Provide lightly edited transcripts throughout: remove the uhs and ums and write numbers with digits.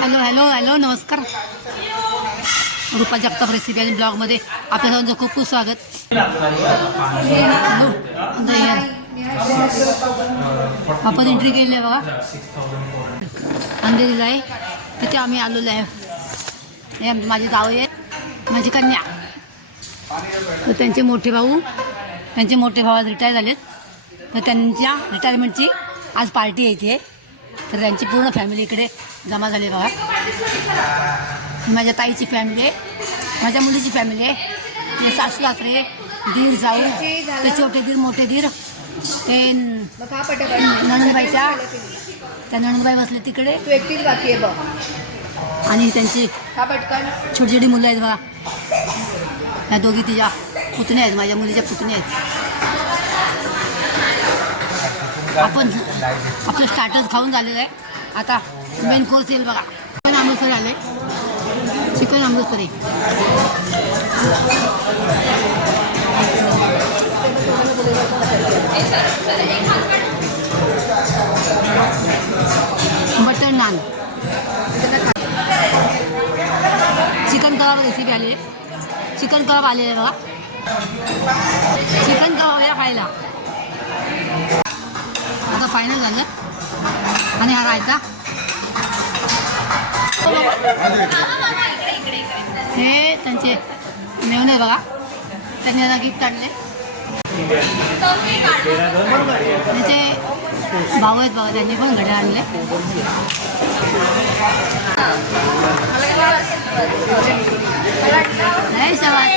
Hello hello hello नमस्कार. Rupa Jagtap recipe आणि ब्लॉगमध्ये आपल्या सर्वांचं खूप खूप स्वागत. आपण एंट्री केली आहे बघा, अंधेरीला आहे. तिथे आम्ही आलेलो आहे. हे माझी जावई आहे, माझी कन्या. तर त्यांचे मोठे भाऊ आज रिटायर झालेत. तर त्यांच्या रिटायरमेंटची आज पार्टी यायची. तर त्यांची पूर्ण फॅमिली इकडे जमा झाली बघा. माझ्या ताईची फॅमिली आहे, माझ्या मुलीची फॅमिली आहे, सासू सासरे, दीर जाऊ, ते छोटे दीर मोठे दीर, ते नणंदबाईच्या त्या नणंदबाई बसले तिकडे. तू एकटीच बाकी आहे बघ. आणि त्यांची छोटी छोटी मुलं आहेत बघा. ह्या दोघी तिच्या पुतण्या आहेत, माझ्या मुलीच्या पुतण्या आहेत. आपण आपलं स्टार्टर्स खाऊन झालेलं आहे. आता मेन कोर्स येईल बघा. चिकन अमृतसर आले, chicken Amritsari. Butter naan, chicken kebab recipe आली आहे. चिकन कबाब आलेलं आहे बघा. चिकन कबाब या खायला आता फायनल झालं. आणि हा रायता, हे त्यांचे मेवणे आहे बघा. त्यांनी आता गिफ्ट आणले. त्याचे भाऊ आहेत बघा, त्यांनी पण घड्याळ आणले. नाही सवाल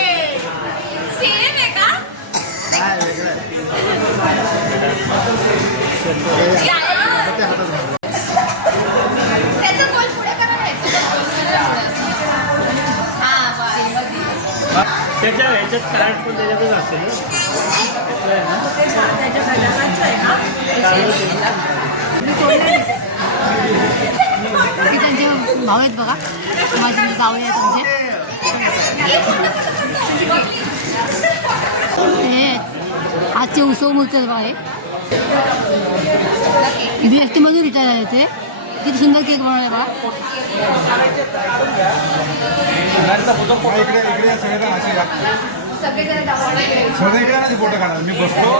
त्याच्या ह्याच्यात कार्ड पण त्याच्यातच असेल त्यांचे भाऊ आहेत बघा. माझे जावई आहे तुमचे. हे आजचे उत्सव मूर्ती आहेत बघा. हे BST मधून रिटायर झाले ते. किती सुंदर केक बनवले बघा. फोटो काढा. मी बसलो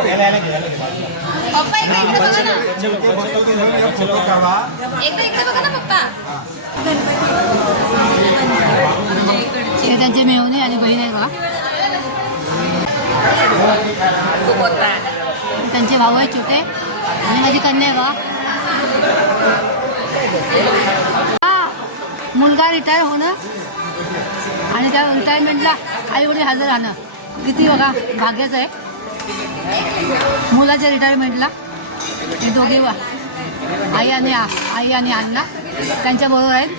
फोटो काढा. हे त्यांचे मेवणे आणि बहीण आहे बघा. त्यांचे भाऊ आहेत छोटे. आणि माझी कन्या आहे बघा. मुलगा रिटायर होणं आणि त्या रिटायरमेंटला आई वडील हजर राहणं किती बघा भाग्याचं आहे. मुलाच्या रिटायरमेंटला हे दोघे आई आणि अण्णा त्यांच्याबरोबर आहेत.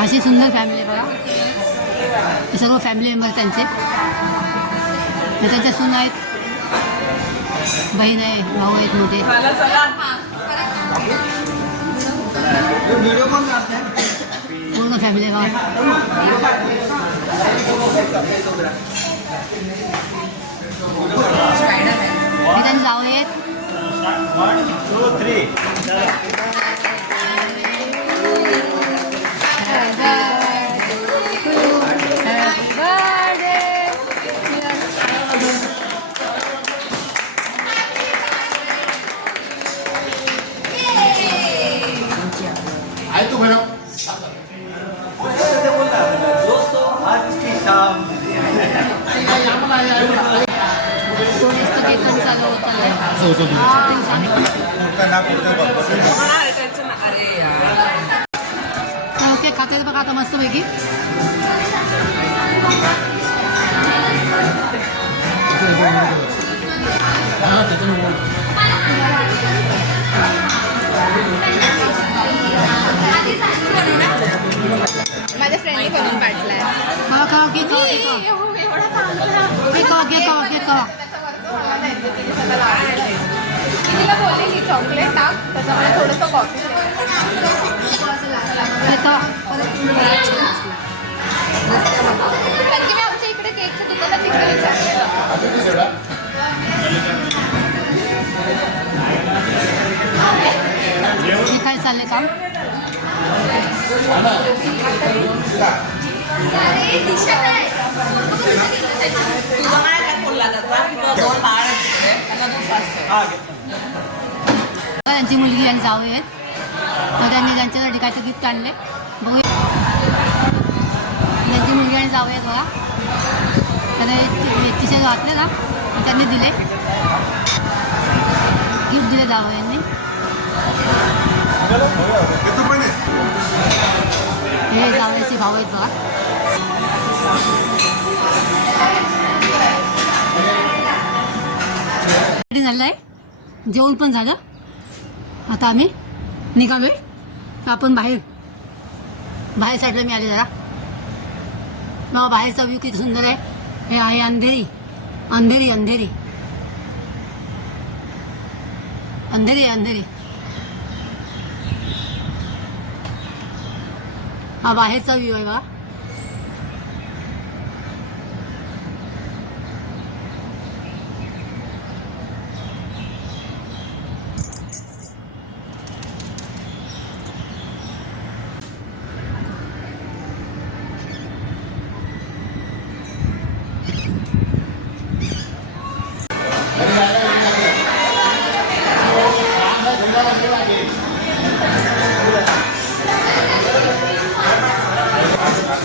अशी सुंदर फॅमिली बघा. हे सर्व फॅमिली मेंबर त्यांचे. त्यांच्या सून आहेत, बहीण आहे, भाऊ आहेत मोठे. पूर्ण फॅमिली बघा. हे त्यांनी जावं आहेत. ओके खाते बघा आता मस्त पैकी. माझ्या फ्रेंडने बनवून पाठलाय. तिला बोलले की चॉकलेट टाक, त्याच्यामध्ये थोडंसं कॉफी. आमच्या इकडे केकचं दुकानात तिकडे विचारलं. काय चाललंय काम? त्यांची मुलगी आणि जावई आहेत. मग त्यांनी त्यांच्यासाठी काहीतरी गिफ्ट आणले. बघू त्यांची मुलगी आणि जावई आहेत बघा. त्यांना टी शर्ट घातले ना त्यांनी दिले गिफ्ट दिले जावयांनी. हे जावयाचे भाऊ आहेत बघा. झालं आहे, जेवण पण झालं. आता आम्ही निघालोय. आपण बाहेर साईडला मी आले जरा. मग बाहेरचा व्ह्यू किती सुंदर आहे. हे आहे अंधेरी अंधेरी अंधेरी अंधेरी अंधेरी. हा बाहेरचा व्ह्यू आहे बघा.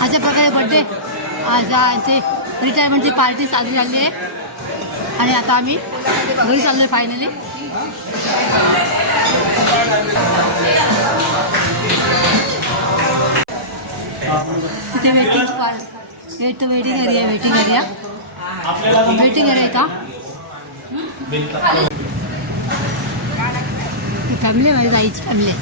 अशा प्रकारे बड्डे आज यांची रिटायरमेंटची पार्टी साजरी झाली आहे. आणि आता आम्ही घरी चाललो आहे फायनली. तिथे वेटिंग एरिया का फॅमिली माझी जायची फॅमिली.